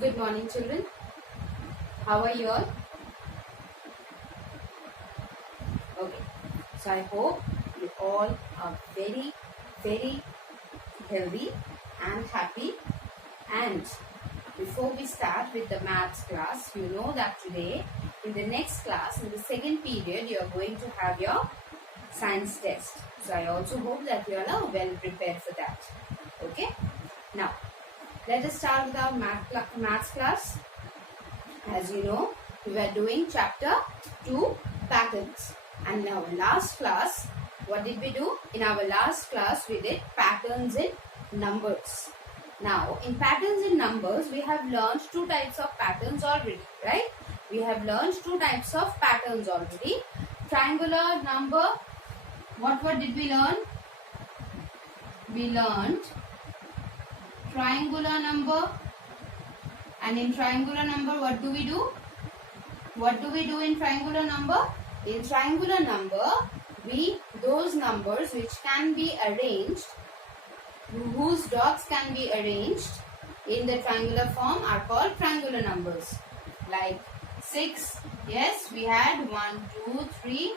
Good morning, children. How are you all? Okay, so I hope you all are very, very healthy and happy. And before we start with the maths class, you know that today in the next class, in the second period, you are going to have your science test. So I also hope that you all are well prepared for that. Okay, now let us start with our maths class. As you know, we were doing chapter 2 patterns. And in our last class, what did we do? In our last class, we did patterns in numbers. Now, in patterns in numbers, we have learned two types of patterns already, right? We have learned two types of patterns already. Triangular number, what did we learn? We learned triangular number. And in triangular number, what do we do? What do we do in triangular number? In triangular number, those numbers which can be arranged, whose dots can be arranged in the triangular form are called triangular numbers. Like 6, yes, we had 1, 2, 3,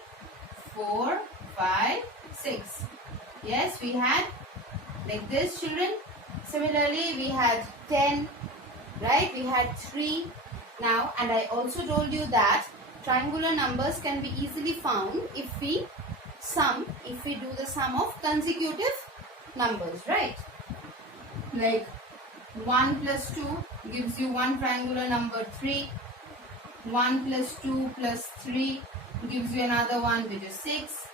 4, 5, 6. Yes, we had like this, children. Similarly, we had 10. Right, we had 3 now, and I also told you that triangular numbers can be easily found if we do the sum of consecutive numbers, right? Like 1 plus 2 gives you one triangular number 3. 1 plus 2 plus 3 gives you another one, which is 6.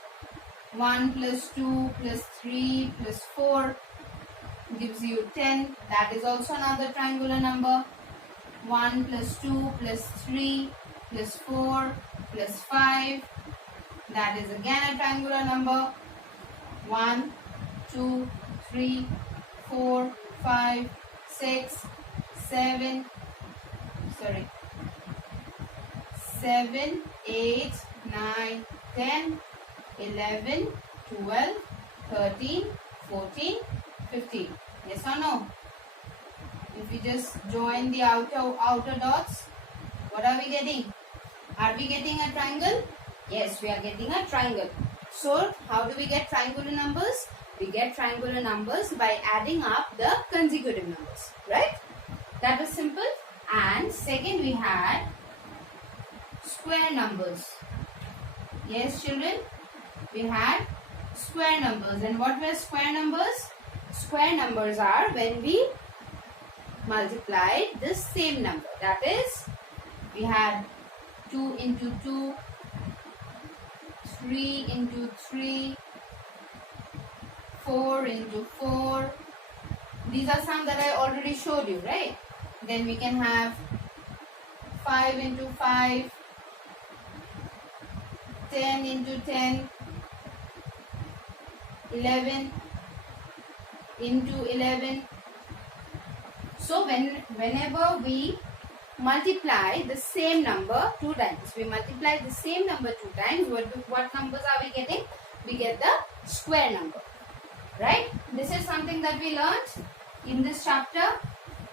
1 plus 2 plus 3 plus 4 gives you 10. That is also another triangular number. 1 plus 2 plus 3 plus 4 plus 5. That is again a triangular number. 1, 2, 3, 4, 5, 6, 7, 8, 9, 10, 11, 12, 13, 14, 15. Yes or no? If we just join the outer dots, what are we getting? Are we getting a triangle? Yes, we are getting a triangle. So, how do we get triangular numbers? We get triangular numbers by adding up the consecutive numbers, right? That was simple. And second, we had square numbers. Yes, children, we had square numbers. And what were square numbers? Square numbers are when we multiply the same number. That is, we had 2 into 2, 3 into 3, 4 into 4. These are some that I already showed you, right? Then we can have 5 into 5, 10 into 10, 11 into 11. So whenever we multiply the same number 2 times, we multiply the same number 2 times, what numbers are we getting? We get the square number, right? This is something that we learned in this chapter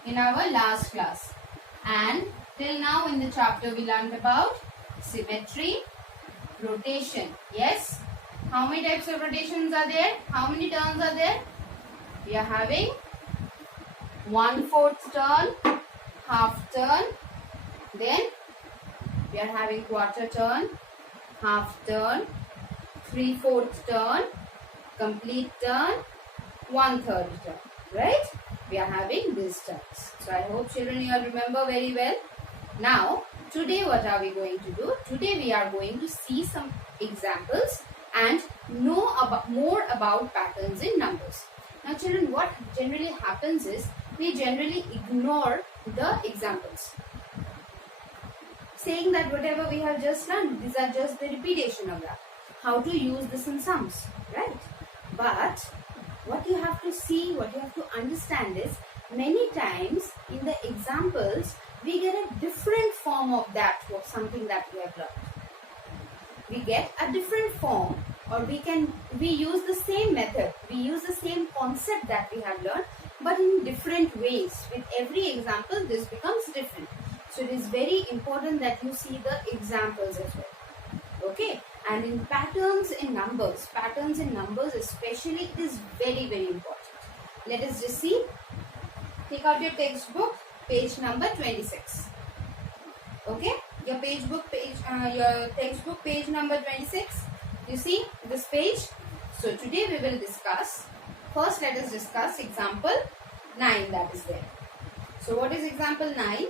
in our last class. And till now in the chapter we learned about symmetry, rotation. Yes? How many types of rotations are there? How many turns are there? We are having 1/4 turn, half turn, then we are having quarter turn, half turn, 3/4 turn, complete turn, 1/3 turn, right? We are having these turns. So I hope children you all remember very well. Now, today what are we going to do? Today we are going to see some examples and know more about patterns in numbers. Now children, what generally happens is, we generally ignore the examples, saying that whatever we have just learned, these are just the repetition of that. How to use this in sums, right? But what you have to see, what you have to understand is, many times in the examples, we get a different form of that, of something that we have learned. We get a different form, or we use the same method, we use the same concept that we have learned, but in different ways. With every example, this becomes different. So it is very important that you see the examples as well. Okay, and in patterns in numbers especially, it is very, very important. Let us just see. Take out your textbook, page number 26. Okay, your textbook page number 26. You see this page. So today we will discuss. First, let us discuss example 9 that is there. So what is example 9?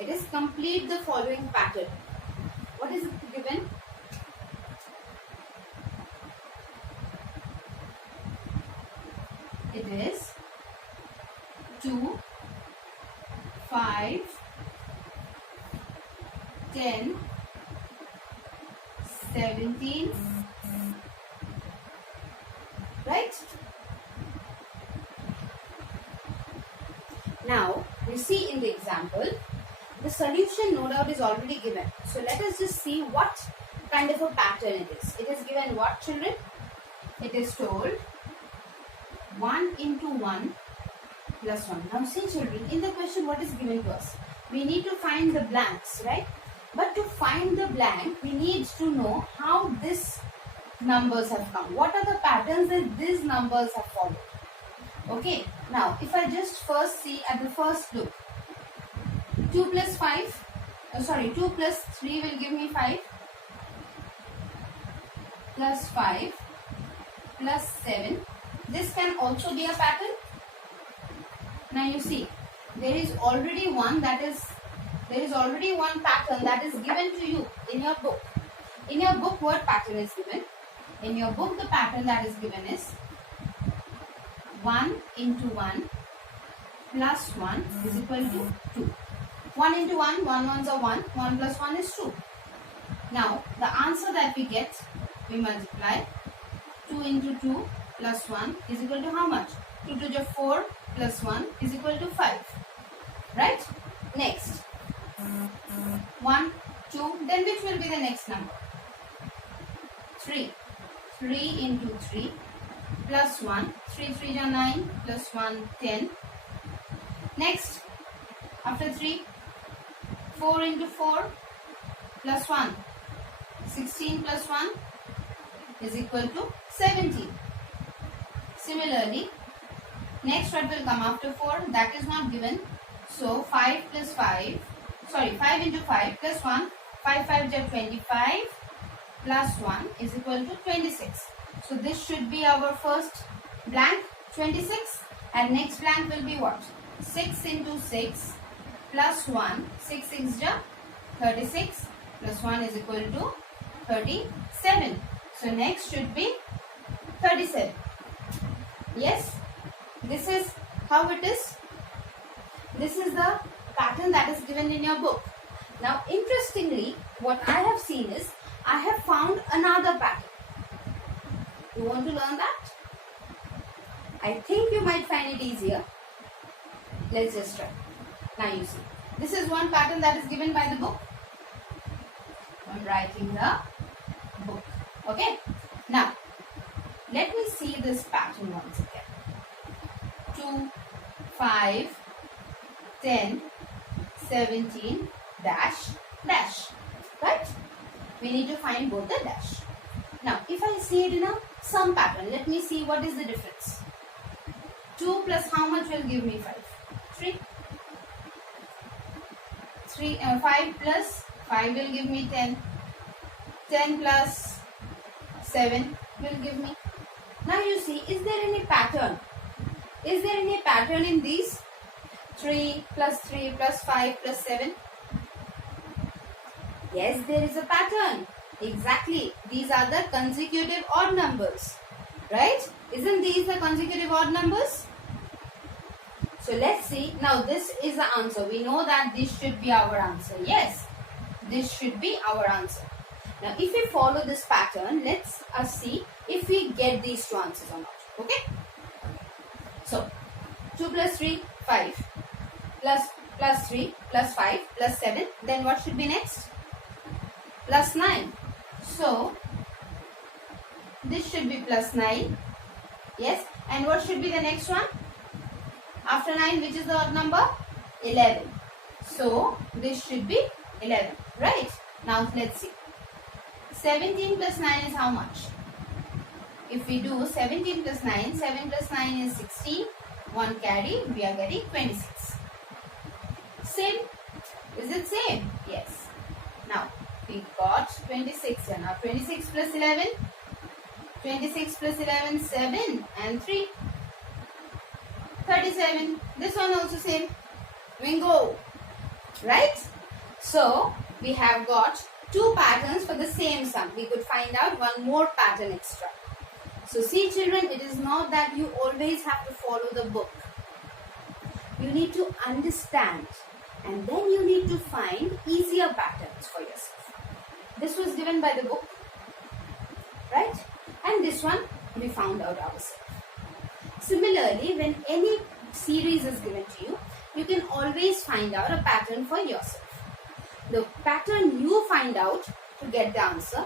It is complete the following pattern. What is it given? It is 2, 5, 10, 17, right? Now, we see in the example, the solution no doubt is already given. So, let us just see what kind of a pattern it is. It is given what, children? It is told 1 into 1 plus 1. Now, see children, in the question what is given to us? We need to find the blanks, right? But to find the blank, we need to know how these numbers have come. What are the patterns that these numbers have followed? Okay, now if I just first see at the first look, 2 plus 3 will give me 5, plus 5 plus 7. This can also be a pattern. Now you see, there is already one pattern that is given to you in your book. In your book, what pattern is given? In your book, the pattern that is given is 1 into 1 plus 1 is equal to 2. 1 into 1, 1 ones are 1, 1 plus 1 is 2. Now, the answer that we get, we multiply 2 into 2 plus 1 is equal to how much? 2 to the 4 plus 1 is equal to 5. Right? Next. 1, 2, then which will be the next number? 3. 3 into 3 plus 1. 3 3 are 9 plus 1 10. Next, after 3, 4 into 4 plus 1. 16 plus 1 is equal to 17. Similarly, next what will come after 4? That is not given. So 5 into 5 plus 1. 5 5 are 25 plus 1 is equal to 26. So this should be our first blank, 26, and next blank will be what? 6 into 6 plus 1. 6 6 are 36 plus 1 is equal to 37. So next should be 37. Yes, this is how it is. This is the pattern that is given in your book. Now, interestingly, what I have seen is, I have found another pattern. You want to learn that? I think you might find it easier. Let's just try. Now you see. This is one pattern that is given by the book. I'm writing the book. Okay. Now, let me see this pattern once again. 2, 5, 10, 17, dash, dash. Right? We need to find both the dash. Now, if I see it in a sum pattern, let me see what is the difference. 2 plus how much will give me 5? 3. 5 plus 5 will give me 10. 10 plus 7 will give me. Now you see, is there any pattern? Is there any pattern in these? 3 plus 3 plus 5 plus 7? Yes, there is a pattern. Exactly. These are the consecutive odd numbers. Right? Isn't these the consecutive odd numbers? So let's see. Now this is the answer. We know that this should be our answer. Yes. This should be our answer. Now if we follow this pattern, let's see if we get these two answers or not. Okay? So 2 plus 3, 5. Plus 3 plus 5 plus 7. Then what should be next? Plus 9. So this should be plus 9. Yes. And what should be the next one? After 9, which is the odd number? 11. So this should be 11, right? Now let's see. 17 plus 9 is how much? If we do 17 plus 9, 7 plus 9 is 16. 1 carry, we are getting 26. Same. Is it same? Yes. Now we got 26 here. Now 26 plus 11. 26 plus 11, 7 and 3. 37. This one also same. Bingo. Right? So we have got 2 patterns for the same sum. We could find out one more pattern extra. So see children, it is not that you always have to follow the book. You need to understand and then you need to find easier patterns for yourself. This was given by the book, right? And this one we found out ourselves. Similarly, when any series is given to you, you can always find out a pattern for yourself. The pattern you find out to get the answer,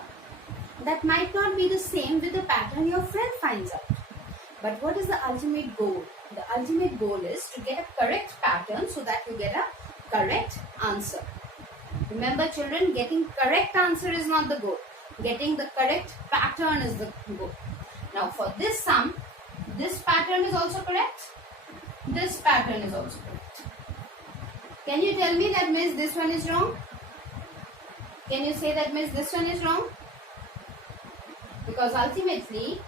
that might not be the same with the pattern your friend finds out. But what is the ultimate goal? The ultimate goal is to get a correct pattern so that you get a correct answer. Remember children, getting correct answer is not the goal. Getting the correct pattern is the goal. Now for this sum, this pattern is also correct. This pattern is also correct. Can you tell me that miss this one is wrong? Can you say that miss this one is wrong? Because ultimately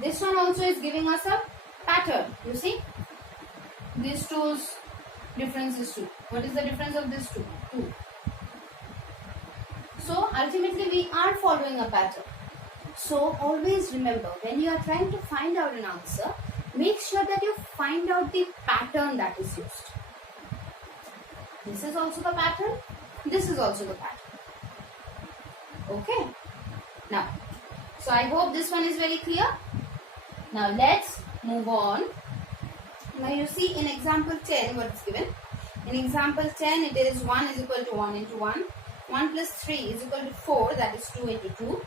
this one also is giving us a pattern. You see? These two's difference is 2. What is the difference of these two? 2. So ultimately we are following a pattern. So always remember, when you are trying to find out an answer, make sure that you find out the pattern that is used. This is also the pattern. This is also the pattern. Okay. Now, so I hope this one is very clear. Now let's move on. Now you see in example 10 what is given. In example 10 it is 1 is equal to 1 into 1. 1 plus 3 is equal to 4, that is 2 into 2.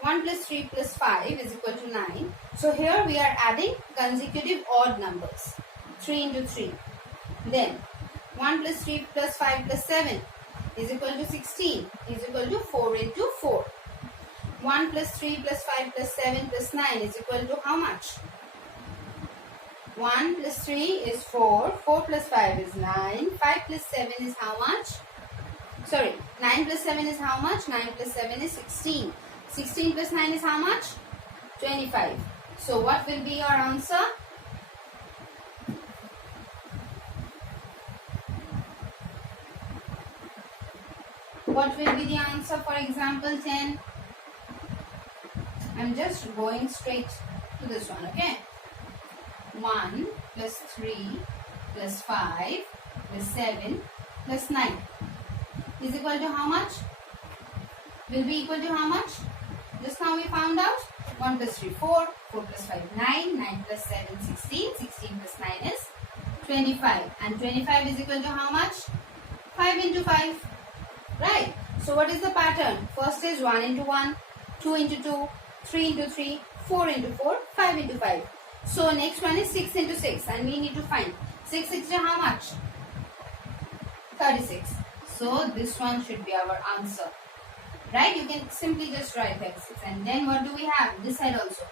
1 plus 3 plus 5 is equal to 9. So here we are adding consecutive odd numbers. 3 into 3. Then 1 plus 3 plus 5 plus 7 is equal to 16 is equal to 4 into 4. 1 plus 3 plus 5 plus 7 plus 9 is equal to how much? 1 plus 3 is 4. 4 plus 5 is 9. 5 plus 7 is how much? Sorry, 9 plus 7 is how much? 9 plus 7 is 16. 16 plus 9 is how much? 25. So what will be your answer? What will be the answer for example 10? I'm just going straight to this one, okay? 1 plus 3 plus 5 plus 7 plus 9 is equal to how much? Will be equal to how much? Just now we found out 1 plus 3 4, 4 plus 5 9, 9 plus 7 16, 16 plus 9 is 25 and 25 is equal to how much? 5 into 5, right? So what is the pattern? First is 1 into 1, 2 into 2, 3 into 3, 4 into 4, 5 into 5. So next one is 6 into 6 and we need to find 6 into how much? 36. So this one should be our answer. Right? You can simply just write 36. And then what do we have? This side also.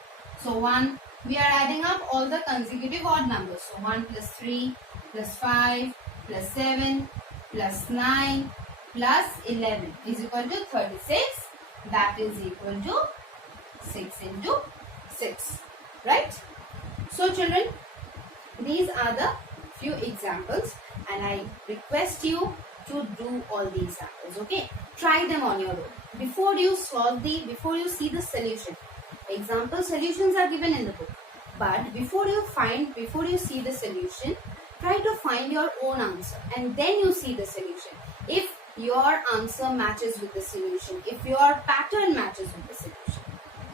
So 1, we are adding up all the consecutive odd numbers. So 1 plus 3 plus 5 plus 7 plus 9 plus 11 is equal to 36. That is equal to 6 into 6. Right? So children, these are the few examples and I request you to do all the examples, okay? Try them on your own. Before you see the solution. Example solutions are given in the book. But before you see the solution, try to find your own answer and then you see the solution. If your answer matches with the solution, if your pattern matches with the solution.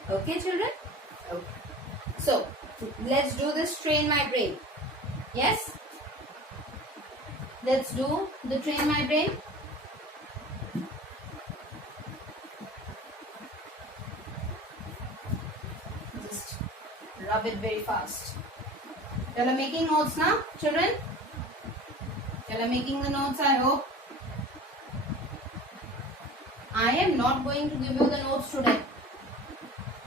Okay children? Okay. So, let's do this train my brain. Yes? Let's do the train my brain. Just rub it very fast. You are making notes now, children? You are making the notes, I hope. I am not going to give you the notes today.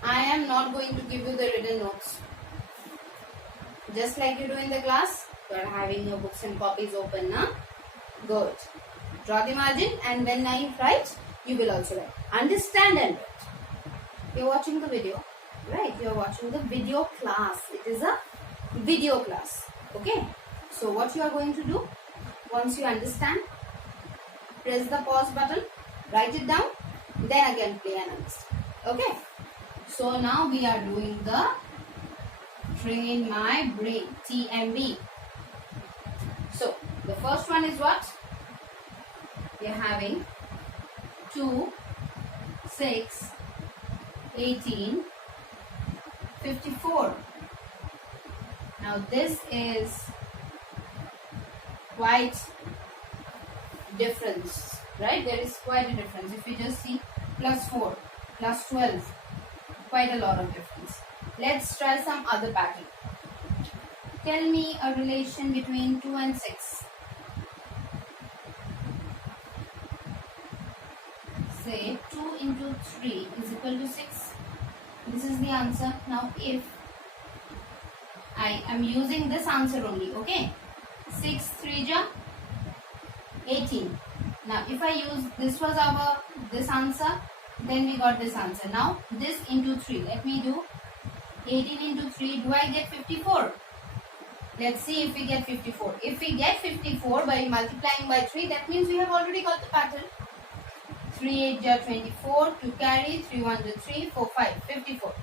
I am not going to give you the written notes. Just like you do in the class, you are having your books and copies open now. Good. Draw the margin, and when I write, you will also write. Understand and write. You are watching the video, right? You are watching the video class. It is a video class. Okay. So what you are going to do, once you understand, press the pause button, write it down, then again play and understand. Okay. So now we are doing the Train My Brain, TMB. So the first one is what? We are having 2, 6, 18, 54. Now this is quite difference, right? There is quite a difference. If you just see plus 4, plus 12, quite a lot of difference. Let's try some other pattern. Tell me a relation between 2 and 6. Say 2 into 3 is equal to 6. This is the answer. Now if I am using this answer only, okay? 6 3 ja 18. Now if I use this was this answer, then we got this answer. Now this into 3. Let me do 18 into 3. Do I get 54? Let's see if we get 54. If we get 54 by multiplying by 3, that means we have already got the pattern. 3 8 ja 24, 2 carry, 3 1 ja 3, 4 5, 54.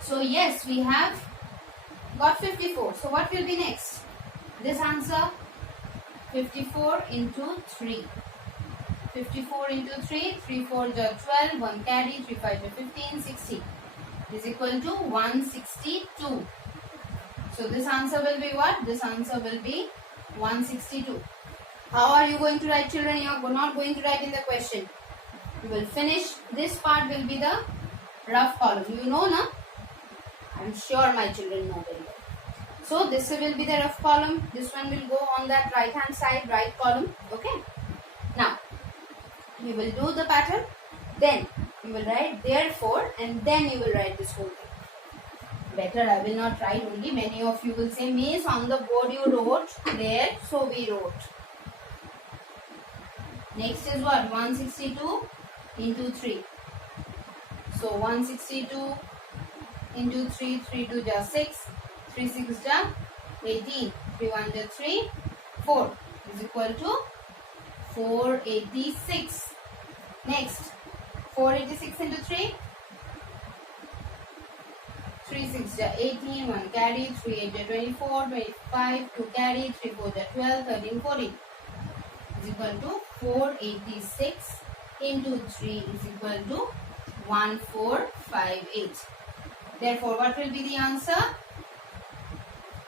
So yes, we have got 54. So what will be next? This answer, 54 into 3. 54 into 3, 3 4 ja 12, 1 carry, 3 5 ja 15, 16 is equal to 162. So this answer will be what? This answer will be 162. How are you going to write, children? You are not going to write in the question. You will finish. This part will be the rough column. You know, na? I am sure my children know very well. So this will be the rough column. This one will go on that right hand side, right column. Okay. Now, we will do the pattern. Then you will write therefore, and then you will write this whole thing. Better I will not write only. Many of you will say, Miss, on the board you wrote there, so we wrote. Next is what? 162 into 3. So 162 into 3, 3 2 ja 6, 3 6 ja 18, 3 1 ja 3, 4 is equal to 486. Next, 486 into 3, 3 6 ja 18, 1 carry, 3 8 ja 24, 25, 2 carry, 3 4 ja 12, 13, 14 is equal to 486 into 3 is equal to 1458. Therefore, what will be the answer?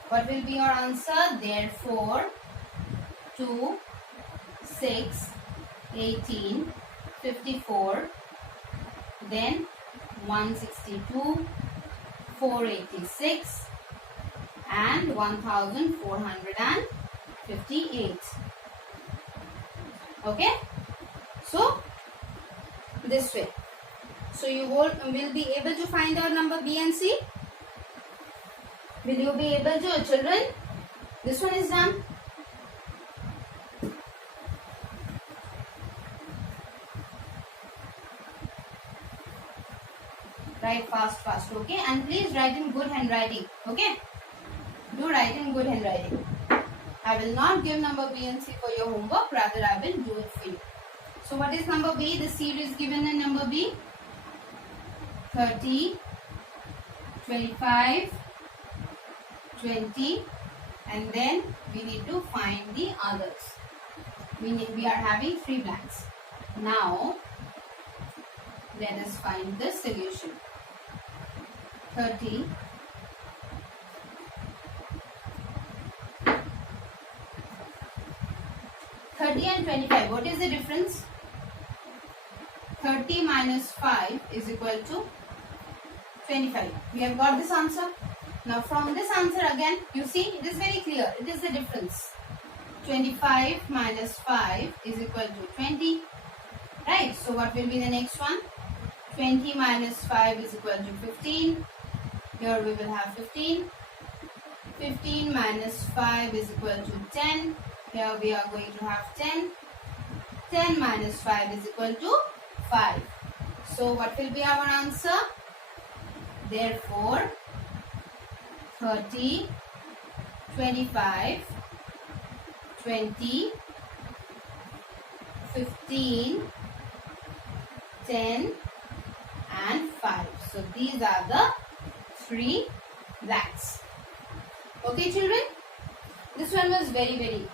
What will be your answer? Therefore, 2, 6, 18, 54, then 162, 486 and 1458. Okay? So, this way. So, you will be able to find out number B and C? Will you be able to, children? This one is done. Write fast, okay? And please write in good handwriting, okay? Do write in good handwriting. I will not give number B and C for your homework, rather I will do it for you. So what is number B? The series given in number B. 30, 25, 20, and then we need to find the others. We are having 3 blanks. Now, let us find the solution. 30, 30 and 25. What is the difference? 30 minus 5 is equal to 25. We have got this answer. Now from this answer again, you see it is very clear. It is the difference. 25 minus 5 is equal to 20. Right. So what will be the next one? 20 minus 5 is equal to 15. Here we will have 15. 15 minus 5 is equal to 10. Here we are going to have 10. 10 minus 5 is equal to 5. So what will be our answer? Therefore, 30, 25, 20, 15, 10 and 5. So these are the 3 blanks. Okay children, this one was very easy,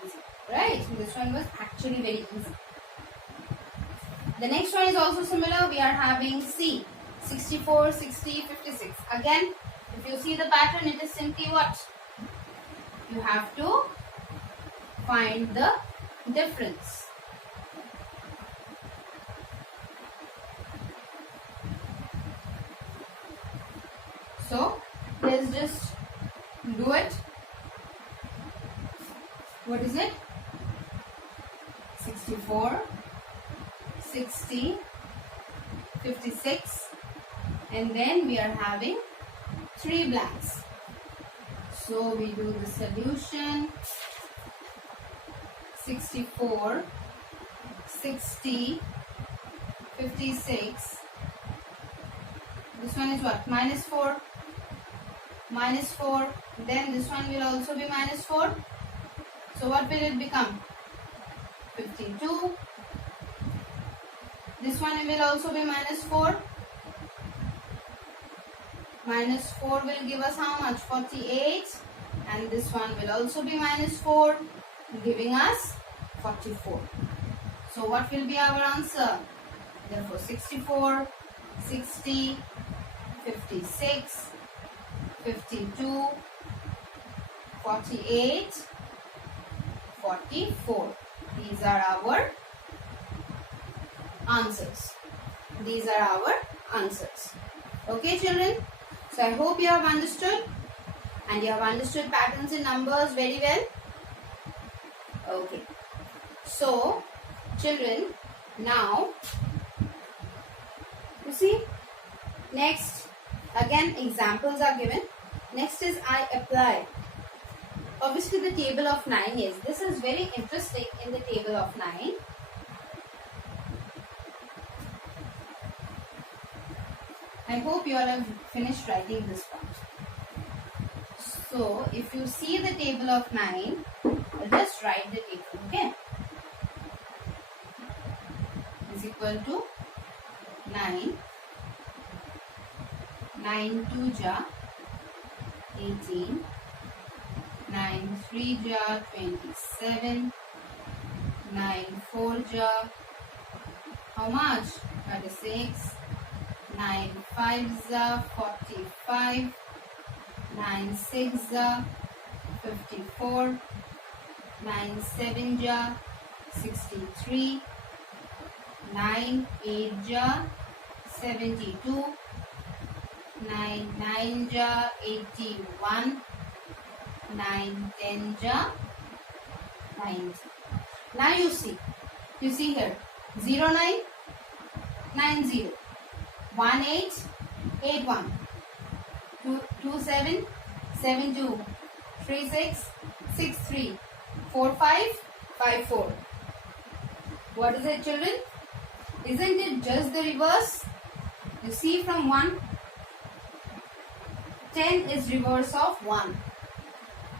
right? This one was actually very easy. The next one is also similar. We are having C, 64, 60, 56. Again, if you see the pattern, it is simply what? You have to find the difference. So, let's just do it. What is it? 64, 60, 56, and then we are having 3 blanks. So we do the solution. 64, 60, 56. This one is what? Minus 4. Minus 4. Then this one will also be minus 4. So what will it become? 52. This one will also be minus 4. Minus 4 will give us how much? 48. And this one will also be minus 4, giving us 44. So what will be our answer? Therefore 64, 60, 56, 52, 48, 44. These are our answers. These are our answers. Okay children? So I hope you have understood, and you have understood patterns in numbers very well. Okay. So children, now you see, next again examples are given. Next is I apply. Obviously the table of 9 is. This is very interesting in the table of 9. I hope you all have finished writing this part. So if you see the table of 9, just write the table, okay? Is equal to 9. 9 2 ja 18. 9 3 ja 27. 9 4 ja how much? 36. 9 5 ja 45. 9 6 ja 54. 9 7 ja 63. 9 8 ja 72. 9 9 ja 81. 9 10 ja 90. Now you see here 0 9 9 0, 1 8 8 1, 2 2 7 7 2, 3 6 6 3, 4 5 5 4. What is it children? Isn't it just the reverse? You see from 1, 10 is reverse of 1.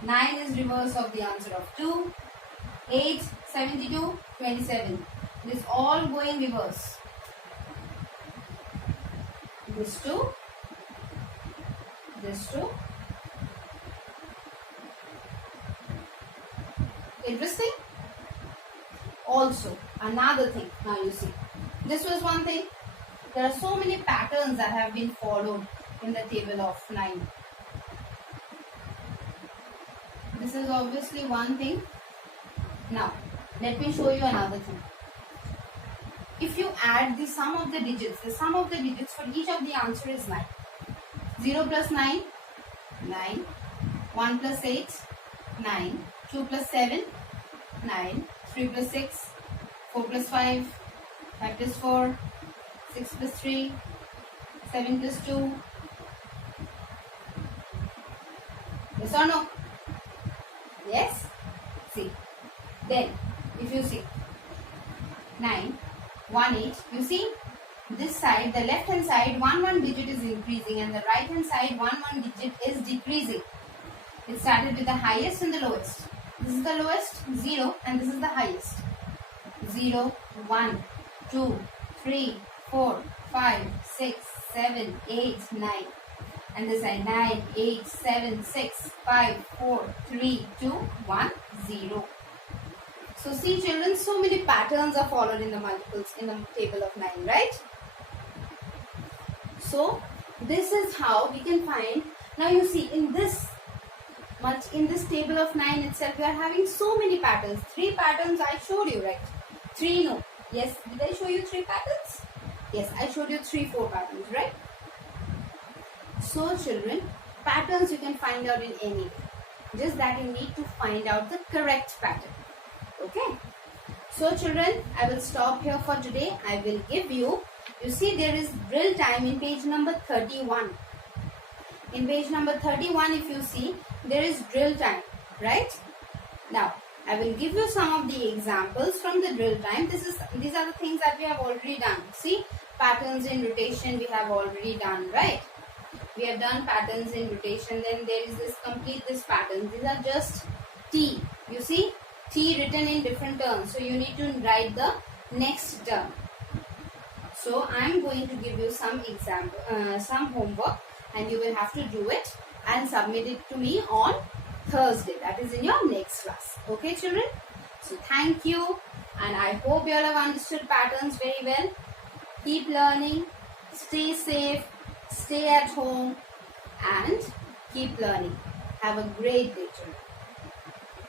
9 is reverse of the answer of 2. 8, 72, 27. This all going reverse. This 2. This 2. Interesting? Also, another thing. Now you see. This was one thing. There are so many patterns that have been followed in the table of 9. This is obviously one thing. Now, let me show you another thing. If you add the sum of the digits for each of the answer is 9. 0 plus 9, 9. 1 plus 8, 9. 2 plus 7, 9. 3 plus 6, 4 plus 5, 5 plus 4, 6 plus 3, 7 plus 2. Yes or no? Yes? See. Then, if you see 9, 1, 8, you see this side, the left hand side, 1 digit is increasing and the right hand side, 1 digit is decreasing. It started with the highest and the lowest. This is the lowest, 0, and this is the highest. 0, 1, 2, 3, 4, 5, 6, 7, 8, 9. And this side 9, 8, 7, 6, 5, 4, 3, 2, 1, 0. So see children, so many patterns are followed in the multiples in the table of 9, right? So this is how we can find. Now you see in this table of 9 itself, we are having so many patterns. 3 patterns I showed you, right? 3 no. Yes, did I show you 3 patterns? Yes, I showed you 3-4 patterns, right? So children, patterns you can find out in any way. Just that you need to find out the correct pattern. Okay? So children, I will stop here for today. I will give you see there is drill time in page number 31. In page number 31, if you see, there is drill time, right? Now, I will give you some of the examples from the drill time. These are the things that we have already done. See, patterns in rotation we have already done, right? We have done patterns in rotation. Then there is this complete this pattern. These are just T. You see, T written in different terms. So you need to write the next term. So I am going to give you some some homework, and you will have to do it and submit it to me on Thursday. That is in your next class. Okay, children? So thank you, and I hope you all have understood patterns very well. Keep learning, stay safe, stay at home, and keep learning. Have a great day, children.